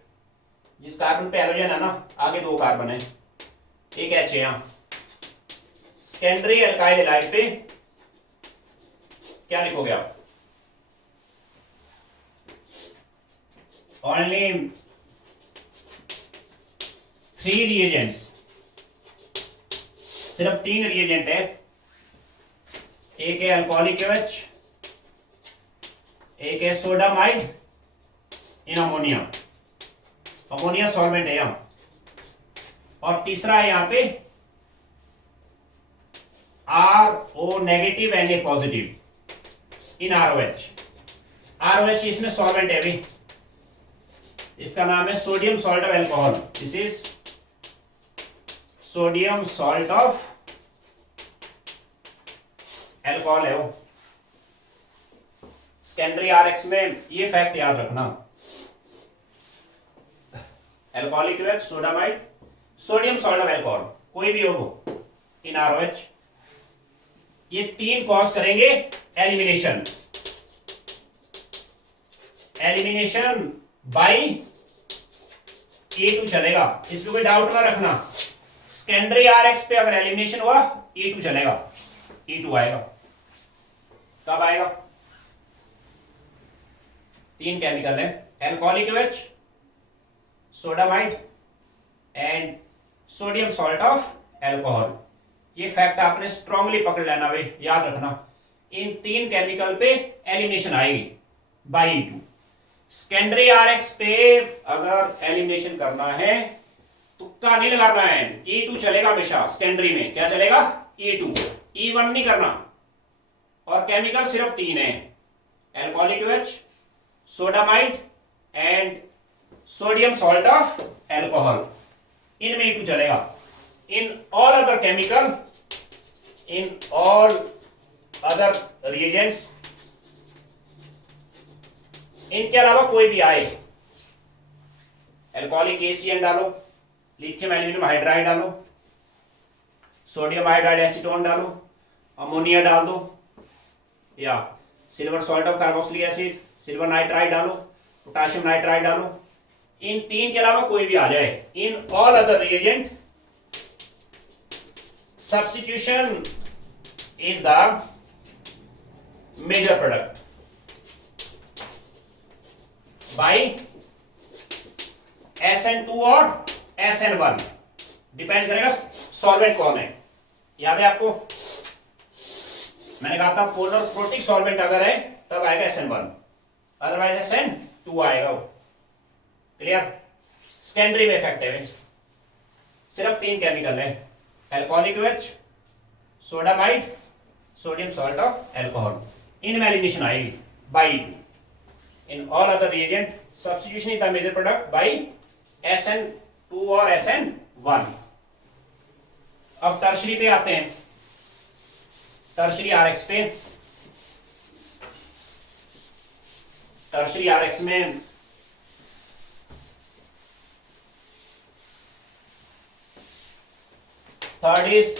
जिस कार्बन पे हैलोजन है ना, आगे दो कार्बन है, एक H है यहाँ, सेकेंडरी एल्काइल हैलाइड पे क्या लिखोगे आप, ओनली 3 रिएजेंट्स, सिर्फ 3 रिएजेंट है, एक है अल्कोहलिक OH, एक है sodamide in ammonia, ammonia solvent है यहां, और तीसरा है यहां पे RO negative Na positive in ROH, ROH इसमें सॉल्वेंट है भी, इसका नाम है sodium salt of alcohol, this is sodium salt of alcohol है वो। सेकेंडरी RX में ये फैक्ट याद रखना, alcoholic OH, sodamide, sodium salt of alcohol, कोई भी हो वो इन ROH, ये तीन कॉज करेंगे एलिमिनेशन, एलिमिनेशन बाई E2 चलेगा, इसमें कोई डाउट ना रखना, सेकेंडरी RX पे अगर एलिमिनेशन हुआ E2 चलेगा, E2 आएगा, कब आएगा, तीन केमिकल है, alcoholic OH, sodamide and sodium salt of alcohol, ये फैक्ट आपने स्ट्रांगली पकड़ लेना भाई, याद रखना, इन तीन केमिकल पे एलिमिनेशन आएगी बाई E2। सेकेंडरी RX पे अगर एलिमिनेशन करना है तुक्का नहीं लगाना है, E2 चलेगा हमेशा, सेकेंडरी में क्या चलेगा, E2, E1 नहीं करना, और केमिकल सिर्फ तीन है, alcoholic OH, sodamide and sodium salt of alcohol, इनमें E2 चलेगा, in all other chemical, in all other reagents, इनके अलावा कोई भी आए, एल्कोहलिक ACN डालो, लिथियम एल्यूमिनियम हाइड्राइड डालो, सोडियम हाइड्राइड एसीटोन डालो, अमोनिया डाल दो, या silver salt of carboxylic acid, silver nitride डालो, पोटेशियम नाइट्राइड डालो, इन तीन के अलावा कोई भी आ जाए, in all other reagent substitution is the major product by SN2 और SN1, डिपेंड करेगा सॉल्वेंट कौन है। याद है आपको, मैंने कहा था पोलर प्रोटिक सॉल्वेंट अगर है तब आएगा SN1, अदरवाइज SN2 आएगा वो। क्लियर? सेकेंडरी में इफेक्टिव सिर्फ तीन केमिकल है, alcoholic OH, sodamide, sodium salt of alcohol, इनमें एलिमिनेशन आएगी by. In all other reagent substitution is the major product by SN2 और SN1। अब टर्शरी पे आते हैं, टर्शरी RX पे। टर्शरी RX में थर्ड इज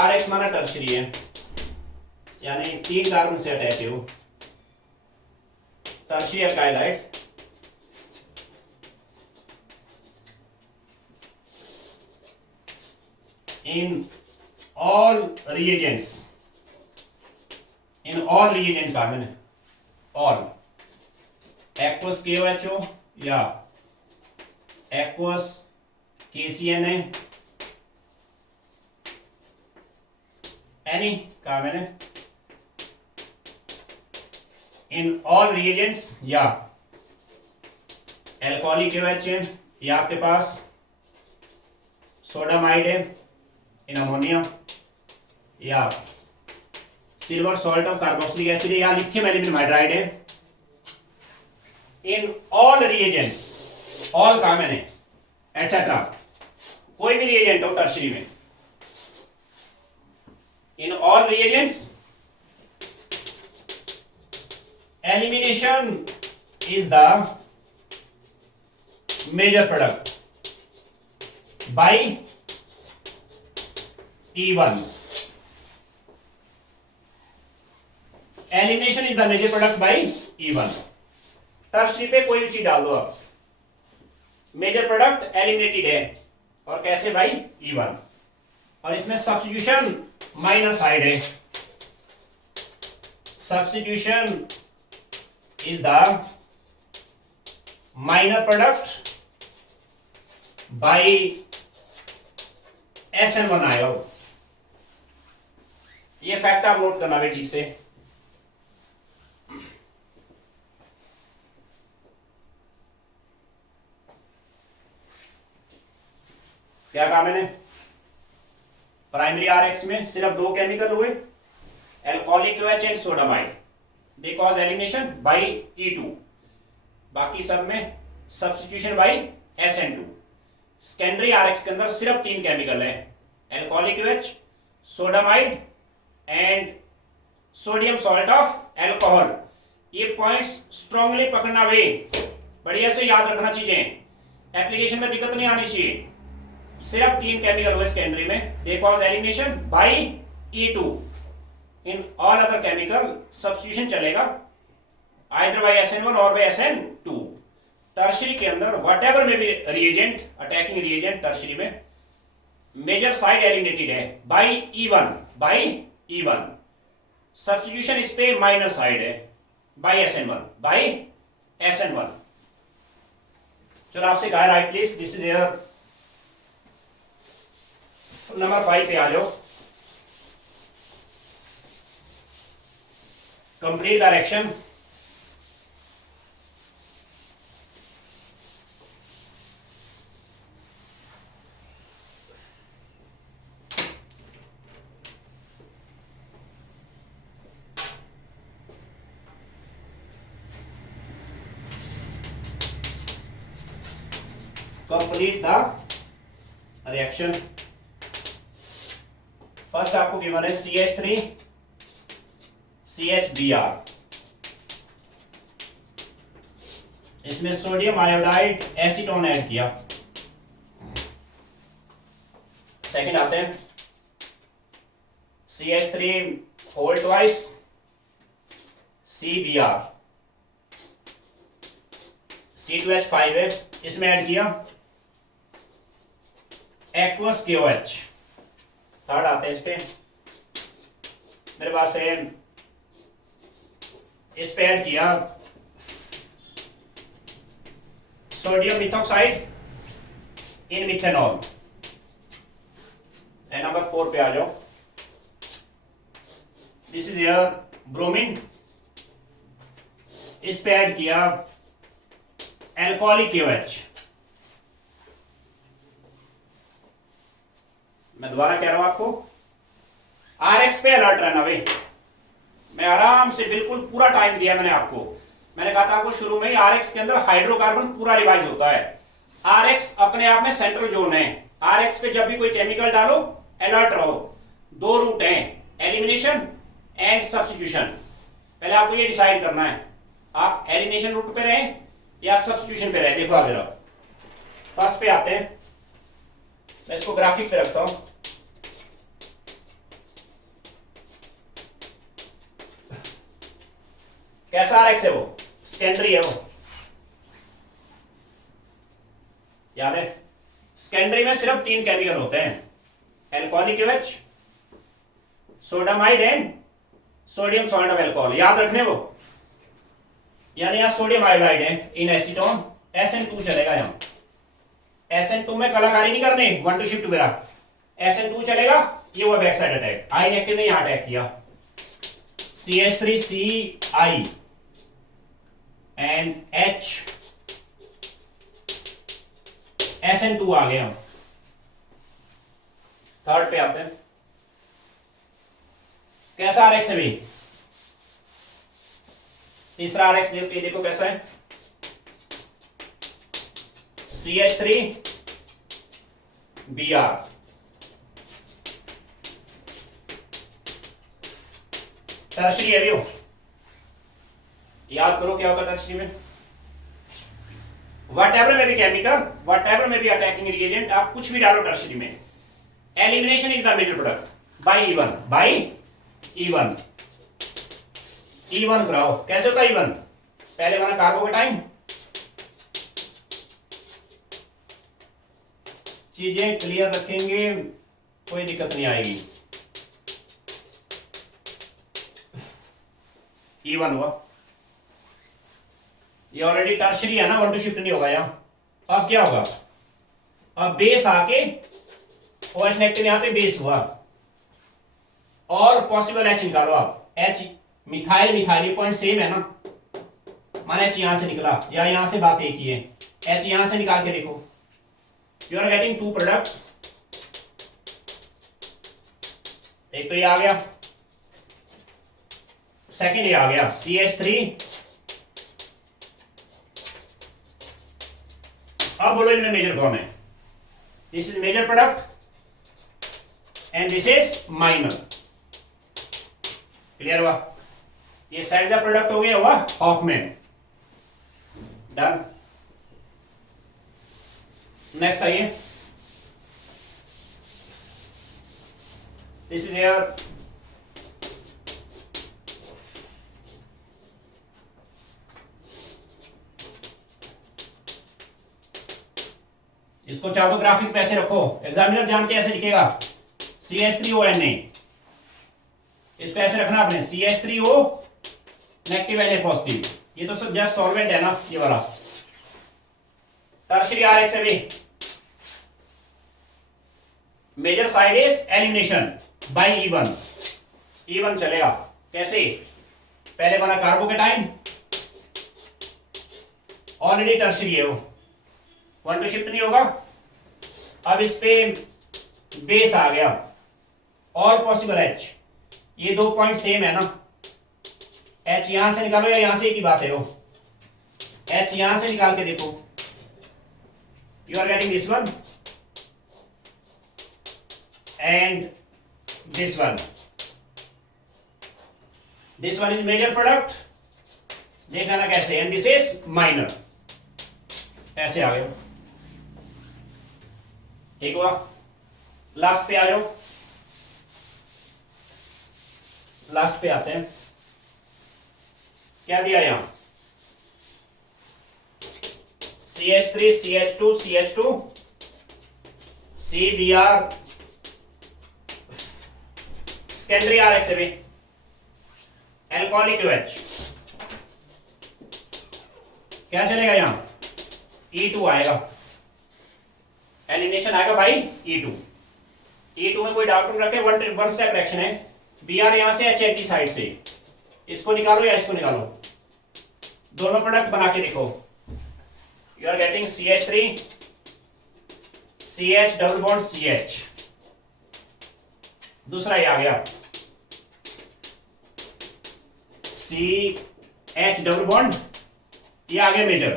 RX माना टर्शरी है, यानी तीन कार्बन से अटैच है वो, tertiary alkyl halide. In all reagents, in all reagent का मैंने all aqueous KOHO या aqueous KCNA any का मैंने in all reagents या alcoholic KOH है या आपके पास सोडामाइड है इन अमोनिया या silver salt of carboxylic acid या लिथियम एल्यूमिनियम हाइड्राइड है, इन ऑल रिएजेंट्स, ऑल का मैंने एटसेट्रा, कोई भी रिएजेंट हो टर्शरी में, in all reagents elimination is the major product by E1। Elimination is the major product by E1। Tertiary पे कोई भी चीज डाल दो आप, मेजर प्रोडक्ट एलिमिनेटेड है, और कैसे बाई E1। और इसमें सब्स्टिट्यूशन माइनर साइड है, substitution is the minor product by SN1 आएगा। ये फैक्ट आप नोट करना भी ठीक से। क्या कहा मैंने, प्राइमरी RX में सिर्फ दो केमिकल हुए, alcoholic OH and sodamide, they cause elimination by E2, बाकी सब में substitution by SN2। Secondary RX के अंदर सिर्फ तीन केमिकल है, alcoholic OH, sodamide and sodium salt of alcohol. ये पॉइंट्स स्ट्रांगली पकड़ना वे, बढ़िया से याद रखना चीजें, एप्लीकेशन में दिक्कत नहीं आनी चाहिए। सिर्फ तीन केमिकल हुए सेकेंडरी में, they cause elimination by E2। In all other chemical substitution चलेगा आइदर बाई SN1 और बाई SN2। टर्शरी के अंदर वट एवर में भी रिएजेंट, अटैकिंग रिएजेंट टर्शरी में मेजर साइड एलिमिनेटेड है बाई E1। सब्स्टिट्यूशन इस पे माइनर साइड है बाई SN1। चलो आपसे कहा right please, this is your number 5 पे आ जाओ। Complete the reaction. complete the reaction। First आपको गिवन है CH3 CHBr, इसमें सोडियम आयोडाइड एसीटोन ऐड किया। सेकंड आते हैं CH3 whole twice CBr, C2H5 है, इसमें ऐड किया एक्वस KOH। थर्ड आते हैं इस पे, मेरे पास है, इस पे ऐड किया सोडियम मिथॉक्साइड इन मिथेनॉल। नंबर 4 पे आ जाओ, दिस इज योर ब्रोमीन, इस पे ऐड किया एल्कोहलिक KOH। मैं दोबारा कह रहा हूं आपको, RX पे अलर्ट रहना भाई। मैं आराम से बिल्कुल पूरा टाइम दिया मैंने आपको। मैंने कहा था आपको शुरू में ही, RX के अंदर हाइड्रोकार्बन पूरा रिवाइज होता है। RX अपने आप में सेंट्रल जोन है। RX पे जब भी कोई केमिकल डालो अलर्ट रहो। दो रूट हैं, एलिमिनेशन एंड सब्स्टिट्यूशन। पहले आपको ये डिसाइड करना है आप एलिमिनेशन रूट पे रहें या सब्स्टिट्यूशन पे रहें। देखो आप जरा, फर्स्ट पे आते हैं, मैं इसको ग्राफिक पे रखता हूं। कैसा RX है वो? सेकेंडरी है वो, याद है? सेकेंडरी में सिर्फ 3 केमिकल होते हैं, alcoholic KOH, sodamide and sodium salt of alcohol. याद रखने वो, यानी यहां सोडियम आयोडाइड है इन एसीटोन, SN2 चलेगा। यहां SN2 में कलाकारी नहीं करनी, 1 to शिफ्ट वगैरह, SN2 चलेगा। ये हुआ बैक साइड अटैक, आई नेगेटिव ने यहां अटैक किया, CH3CI एंड H SN2 आ गया। थर्ड पे आते हैं, कैसा RX है भी? तीसरा RX देखो कैसा है, CH3Br। टर्शरी है वो, याद करो क्या होता है टर्शरी में। व्हाटएवर में भी केमिकल, व्हाटएवर में भी अटैकिंग रिएजेंट, आप कुछ भी डालो टर्शरी में, elimination is the major product by E1 E1 कराओ। कैसे होता E1? पहले बना कार्बोकेटाइन, चीजें क्लियर रखेंगे, कोई दिक्कत नहीं आएगी। E1 हुआ, ये ऑलरेडी टर्शरी है ना, 1 to शिफ्ट नहीं होगा यहां। अब क्या होगा? अब बेस आके OH नेगेटिव यहां पे बेस हुआ, और पॉसिबल H निकालो आप। H methyl methyl point same है ना, माना H यहां से निकला या यहां से बात एक ही है, H यहां से निकाल के देखो, यू आर गेटिंग 2 प्रोडक्ट्स। एक तो ये आ गया, सेकंड ये आ गया CH3। अब बोलो इनमें मेजर कौन है? This is major product and this is minor. Clear हुआ? ये साइड प्रोडक्ट हो गया, हुआ हॉफमैन। डन। नेक्स्ट आइए, दिस इज योर इसको चाहो तो ग्राफिक पे ऐसे रखो, एग्जामिनर जान के ऐसे लिखेगा CH3ONA, इसको ऐसे रखना आपने CH3O नेगेटिव Na पॉजिटिव। ये तो सब जस्ट सॉल्वेंट है ना, ये वाला। टर्शरी RX है भी, major side is elimination by E1 चलेगा। कैसे? पहले बना कार्बोकेटाइन, ऑलरेडी टर्शरी है वो, 1 to शिफ्ट नहीं होगा। अब इस पे बेस आ गया और पॉसिबल H, ये 2 पॉइंट सेम है ना, H यहां से निकालो या यहां से, एक ही बात है वो। H यहां से निकाल के देखो, you are getting this one and this one is major product, देख लेना कैसे, एंड दिस इज माइनर, ऐसे आ गए। ठीक हुआ। लास्ट पे आ जाओ, लास्ट पे आते हैं। क्या दिया यहां, CH3 CH2 CH2 CBr, secondary RX से भी एल्कोहलिक OH, क्या चलेगा यहां, E2 आएगा, एलिमिनेशन आएगा भाई E2। E2 में कोई डाउट नहीं रखे, वन स्टेप रिएक्शन है। Br यहां से HNT साइड से, इसको निकालो या इसको निकालो, दोनों प्रोडक्ट बना के देखो। You are getting CH3 CH double bond CH, दूसरा ये आ गया CH डबल बॉन्ड, ये आ गया मेजर,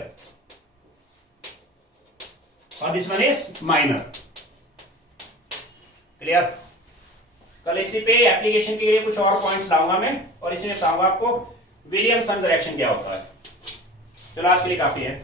और this one is minor. Clear. कल इसी पे एप्लीकेशन के लिए कुछ और पॉइंट्स लाऊंगा मैं, और इसी में बताऊंगा आपको विलियमसन रिएक्शन क्या होता है। चलो आज के लिए काफी है।